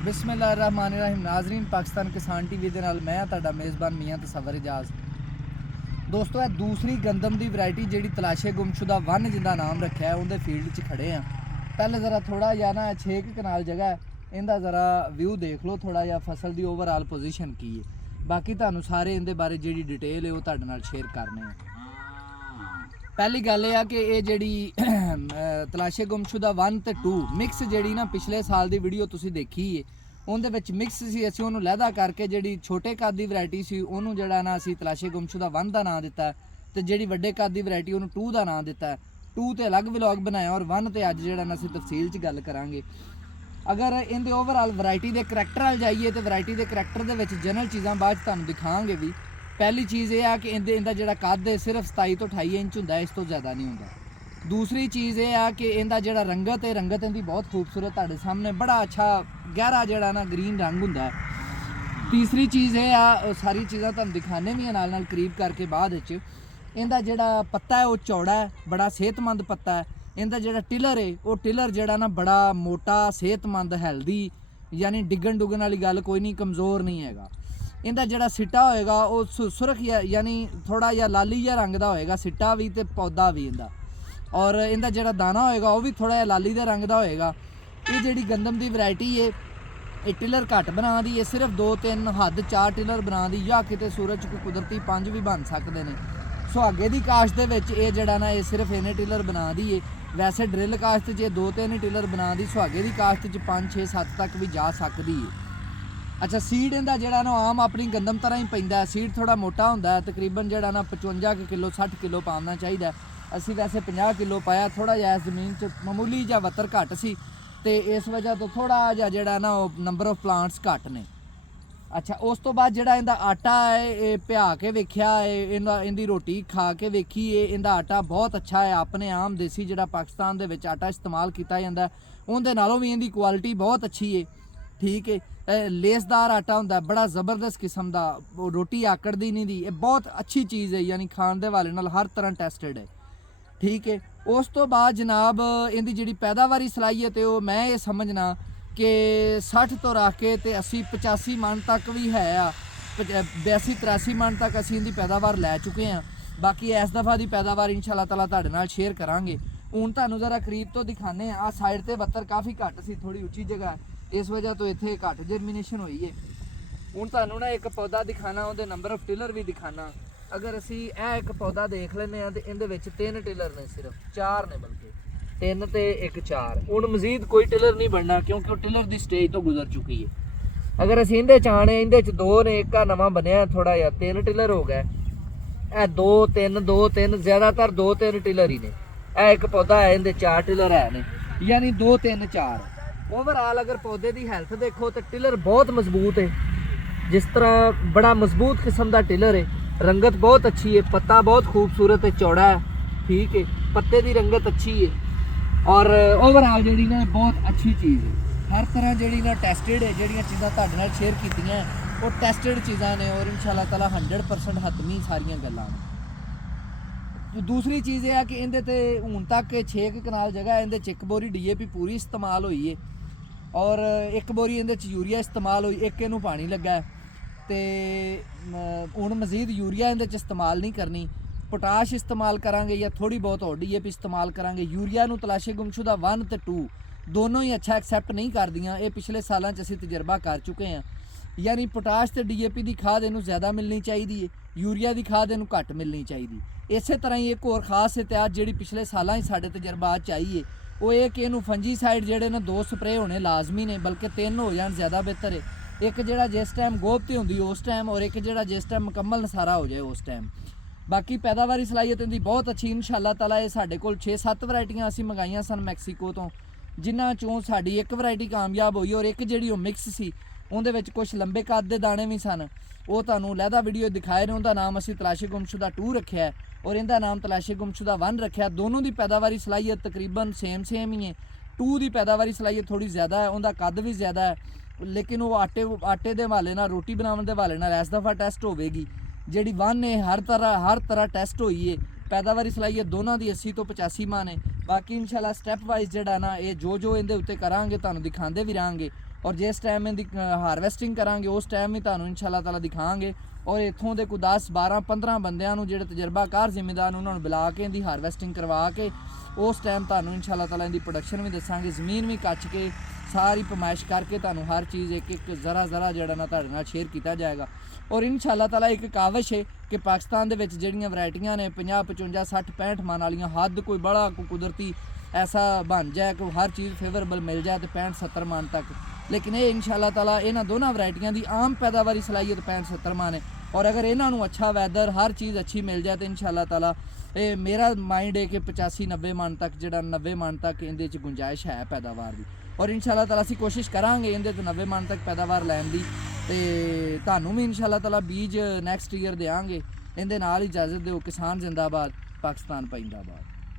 बिस्मिल्लाहिर्रहमानिर्रहीम। नाजरीन, पाकिस्तान किसान टीवी दे नाल मैं तुहाडा मेज़बान मियाँ तसव्वुर एजाज। दोस्तों, यह दूसरी गंदम की वैरायटी जिहड़ी तलाशे गुमशुदा वन जिंदा नाम रखा है उनके फील्ड च खड़े हैं। पहले ज़रा थोड़ा जिहा ना 6 कनाल जगह है, इनका ज़रा व्यू देख लो थोड़ा जिहा, फसल की ओवरऑल पोजीशन की है। बाकी तुहानूं सारे इहदे बारे जिहड़ी डिटेल है वो तुहाडे नाल शेयर करने हैं। पहली गल यह कि ये जिहड़ी तलाशे गुमशुदा 1 ते 2 मिक्स जिहड़ी ना पिछले साल की वीडियो तुसीं देखी है, उहदे विच मिक्स सी, असीं उहनूं लैदा करके जिहड़ी छोटे कद की वैरायटी सी उहनूं जिहड़ा ना असीं तलाशे गुमशुदा 1 का नाम दिता है, ते जिहड़ी वड्डे कद की वैरायटी उहनूं 2 का नाम दिता है। 2 ते अलग व्लॉग बनाया और 1 ते अज जिहड़ा ना असीं तफसील च गल करांगे। अगर इनके ओवरऑल वैरायटी के करैक्टर वाल जाइए तो वैरायटी के करैक्टर के जनरल चीज़ां बाद तुहानूं दिखांगे भी। पहली चीज़ यह है कि इनका जो कद है सिर्फ 27 तो 28 इंच होंदा है, इस तो ज़्यादा नहीं होंदा। दूसरी चीज़ यह है कि इनका जो रंगत है, रंगत इनकी बहुत खूबसूरत, तुहाडे सामने बड़ा अच्छा गहरा जड़ा ना ग्रीन रंग होंदा है। तीसरी चीज़ यह है, सारी चीज़ां तुहानूं दिखाने भी नाल करीब करके बाद इनका जो पत्ता है वो चौड़ा है, बड़ा सेहतमंद पत्ता है। इनका जो टिलर है वो टिलर जड़ा ना बड़ा मोटा सेहतमंद हैल्दी, यानी डिगन डुगन वाली गल कोई नहीं, कमज़ोर नहीं हैगा। इनका जो सिट्टा होएगा वो सुरख यानी थोड़ा जिहा लाली जिहा रंग का होएगा, सिट्टा भी तो पौधा भी इनका। और इनका जो दाना होएगा वो भी थोड़ा जिहा लाली दे रंग का होएगा। ये जिहड़ी गंदम की वैरायटी है ये टिलर घट बना दी है, सिर्फ 2-3 हद 4 टिलर बना दी, या किते सूरज कोई कुदरती 5 भी बन सकते हैं। सुहागे की काश्त दे विच ये जड़ा ना ये सिर्फ इन्हें टिलर बना दी है। वैसे ड्रिल काश्त च 2-3 टिलर बना दी, सुहागे की काश्त च 5-6-7 तक भी जा सकती है। अच्छा, सीड इनका जड़ा ना आम अपनी गंदम तरह ही पैंदा है। सीड थोड़ा मोटा होंदा है, तकरीबन जड़ा ना 55 किलो 60 किलो पाना चाहिए। असी वैसे 50 किलो पाया, थोड़ा जिहा जमीन च मामूली जिहा वत्तर घट सी, ते इस वजह तो थोड़ा जिहा जड़ा ना नंबर ऑफ प्लांट्स घट ने। अच्छा, उस तो बाद जिहड़ा इनका आटा है ये पिहा के वेख्या है, इनकी रोटी खा के वेखी है, इनका आटा बहुत अच्छा है। अपने आम देसी जिहड़ा पाकिस्तान दे विच आटा इस्तेमाल किया जाता है उनके नालों भी इनकी क्वालिटी बहुत अच्छी है। ठीक है, लेसदार आटा होंदा है, बड़ा ज़बरदस्त किस्म का, रोटी आकड़दी नहीं दी, ये बहुत अच्छी चीज़ है, यानी खाण दे वाले नाल हर तरह टेस्टिड है। ठीक है, उस तो बाद जनाब इनकी जिहड़ी पैदावारी सलाहियत है वो मैं ये समझना कि 60 तो रख के ते 80-85 मन तक भी है, 82-83 मन तक असीं इनकी पैदावार लै चुके हैं। बाकी इस दफ़ा की पैदावार इंशाअल्लाह ताला तुहाडे नाल शेयर करांगे। हुण तुहानूं ज़रा करीब तो दिखाने आ साइड ते बत्तर काफ़ी घट सी, थोड़ी उच्ची जगह है, इस वजह तो इत्थे घट जर्मीनेशन हुई है। हुण तुहानूं ना एक पौधा दिखाना, उहदे नंबर ऑफ टिलर भी दिखाना। अगर असी एक पौधा देख लें तो इहदे विच 3 टिलर ने, सिर्फ 4 ने, बल्कि 3 ते 1 4। हुण मजीद कोई टिलर नहीं बनना क्योंकि वो टिलर की स्टेज तो गुजर चुकी है। अगर असी इहदे च आने, इहदे च 2 ने, एक नवा बनया थोड़ा जिहा, 3 टिलर हो गए। ए 2-3 ज़्यादातर 2-3 टिलर ही ने। एक पौधा है इहदे 4 टिलर है ने, यानी 2-3-4 ओवरऑल। अगर पौधे की हैल्थ देखो तो टिलर बहुत मजबूत है, जिस तरह बड़ा मजबूत किस्म का टिलर है। रंगत बहुत अच्छी है, पत्ता बहुत खूबसूरत है, चौड़ा है। ठीक है, पत्ते की रंगत अच्छी है और ओवरऑल जी ना बहुत अच्छी चीज़ है। हर तरह जी ना टेस्टिड है, जिहड़ियां चीज़ां तुहाडे नाल शेयर कीतियां वो टेस्टिड चीज़ां ने और इंशाअल्लाह ताला 100% हतमी सारियां गल्लां ने। दूसरी चीज़ यह है कि इहदे ते हुण तक 6 कनाल जगह है, इहदे च 1 बोरी DAP पूरी इस्तेमाल हुई है और 1 बोरी इहदे च यूरिया इस्तेमाल हुई, 1 इनू पानी लगा है। तो हुण मजीद यूरिया इहदे च इस्तेमाल नहीं करनी, पोटाश इस्तेमाल करांगे या थोड़ी बहुत और DAP इस्तेमाल करांगे। यूरिया नूं तलाशे गुमशुदा 1 ते 2 दोनों ही अच्छा एक्सैप्ट नहीं करदियां, ये पिछले सालों च असीं तजर्बा कर चुके हैं। यानी पोटाश ते DAP की खाद इनू ज़्यादा मिलनी चाहिए, यूरिया की खाद इनू घट मिलनी चाहिए। इस तरह ही एक होर खास एहतियात जिहड़ी पिछले सालों ही साडे तजर्बात च आई है वो ये कि इनू फंजीसाइड जिहड़े ने 2 स्प्रे होने लाजमी ने, बल्कि 3 हो जाए ज़्यादा बेहतर है। एक जिहड़ा जिस टाइम गोभती होंदी उस टाइम और एक जिहड़ा जिस टाइम मुकम्मल नसारा हो जाए उस टाइम। बाकी पैदावारी सलाहियत इनकी बहुत अच्छी इंशाअल्लाह ताला। ये साडे कोल 6-7 वैरायटियां असीं मंगाईयां सन मैक्सीको तो, जिन्हां चों साडी एक वैरायटी कामयाब हुई और एक जिहड़ी मिक्स सी, उहदे विच कुछ लंबे कद दे दाने भी सन। वो तुहानूं लैदा वीडियो दिखाए ने, उहदा नाम असीं तलाशे गुमशुदा 2 रखिया है और इहदा नाम तलाशे गुमशुदा 1 रखिया। दोनों की पैदावारी सलाहियत तकरीबन सेम ही है। 2 की पैदावारी सलाहियत थोड़ी ज़्यादा है, उनका कद भी ज़्यादा है, लेकिन वो आटे के हवाले नाल, रोटी बनाने के हवाले नाल इस दफ़ा टेस्ट होगी। जिहड़ी 1 ने हर तरह टेस्ट हुई है। पैदावारी सलाहियत दोनों की 80 तो 85 मन है। बाकी इंशाल्लाह स्टैप वाइज जिहड़ा ना ये जो इहदे उत्ते करांगे तुहानूं दिखांदे भी रहांगे। ਔਰ ਜਿਸ ਟਾਈਮ ਇਹਦੀ ਹਾਰਵੈਸਟਿੰਗ ਕਰਾਂਗੇ ਉਸ ਟਾਈਮ ਵੀ ਤੁਹਾਨੂੰ ਇਨਸ਼ਾਅੱਲਾ ਤਾਲਾ ਦਿਖਾਵਾਂਗੇ। ਔਰ ਇੱਥੋਂ ਦੇ ਕੋਈ 10 12 15 ਬੰਦਿਆਂ ਨੂੰ ਜਿਹੜੇ ਤਜਰਬਾਕਾਰ ਜ਼ਿਮੀਂਦਾਰ ਉਹਨਾਂ ਨੂੰ ਬੁਲਾ ਕੇ ਇਹਦੀ ਹਾਰਵੈਸਟਿੰਗ ਕਰਵਾ ਕੇ ਉਸ ਟਾਈਮ ਤੁਹਾਨੂੰ ਇਨਸ਼ਾਅੱਲਾ ਤਾਲਾ ਇਹਦੀ ਪ੍ਰੋਡਕਸ਼ਨ ਵੀ ਦੱਸਾਂਗੇ। ਜ਼ਮੀਨ ਵੀ ਕੱਚ ਕੇ ਸਾਰੀ ਪਮਾਇਸ਼ ਕਰਕੇ ਤੁਹਾਨੂੰ ਹਰ ਚੀਜ਼ ਇੱਕ ਇੱਕ ਜ਼ਰਾ ਜਿਹੜਾ ਨਾ ਤੁਹਾਡੇ ਨਾਲ ਸ਼ੇਅਰ ਕੀਤਾ ਜਾਏਗਾ। ਔਰ ਇਨਸ਼ਾਅੱਲਾ ਤਾਲਾ ਇੱਕ ਕਾਵਿਸ਼ ਹੈ ਕਿ ਪਾਕਿਸਤਾਨ ਦੇ ਵਿੱਚ ਜਿਹੜੀਆਂ ਵੈਰਾਈਟੀਆਂ ਨੇ 50 55 60 65 ਮਨ ਵਾਲੀਆਂ ਹੱਦ ਕੋਈ ਬੜਾ ਕੋਈ ਕੁਦਰਤੀ ਐਸਾ ਬਣ ਜਾਏ ਕਿ ਹਰ ਚੀਜ਼ ਫੇਵਰੇਬਲ ਮਿਲ ਜਾਏ ਤੇ 65 70 ਮਨ ਤੱਕ। ਲੇਕਿਨ ਇਹ ਇਨਸ਼ਾਅੱਲਾ ਤਾਲਾ ਇਹਨਾਂ ਦੋਨਾਂ ਵੈਰਾਈਟੀਆਂ ਦੀ ਆਮ ਪੈਦਾਵਾਰੀ ਸਲਾਹੀਅਤ 65 70 ਮਨ ਹੈ। ਔਰ ਅਗਰ ਇਹਨਾਂ ਨੂੰ ਅੱਛਾ ਵੈਦਰ ਹਰ ਚੀਜ਼ ਅੱਛੀ ਮਿਲ ਜਾਏ ਤਾਂ ਇਨਸ਼ਾਅੱਲਾ ਤਾਲਾ ਇਹ ਮੇਰਾ ਮਾਈਂਡ ਹੈ ਕਿ 85 90 ਮਨ ਤੱਕ ਜਿਹੜਾ 90 ਮਨ ਤੱਕ ਇਹਦੇ 'ਚ ਗੁੰਜਾਇਸ਼ ਹੈ ਪੈਦਾਵਾਰ ਦੀ। ਔਰ ਇਨਸ਼ਾਅੱਲਾ ਤਾਲਾ ਅਸੀਂ ਕੋਸ਼ਿਸ਼ ਕਰਾਂਗੇ ਇਹਦੇ ਤੋਂ 90 ਮਨ ਤੱਕ ਪੈਦਾਵਾਰ ਲੈਣ ਦੀ ਤੇ ਤੁਹਾਨੂੰ ਵੀ ਇਨਸ਼ਾਅੱਲਾ ਤਾਲਾ ਬੀਜ ਨੈਕਸਟ ਈਅਰ ਦੇਵਾਂਗੇ। ਇਹਦੇ ਨਾਲ ਇਜਾਜ਼ਤ ਦਿਓ। ਕਿਸਾਨ ਜ਼ਿੰਦਾਬਾਦ, ਪਾਕਿਸਤਾਨ ਪਾਇੰਦਾਬਾਦ।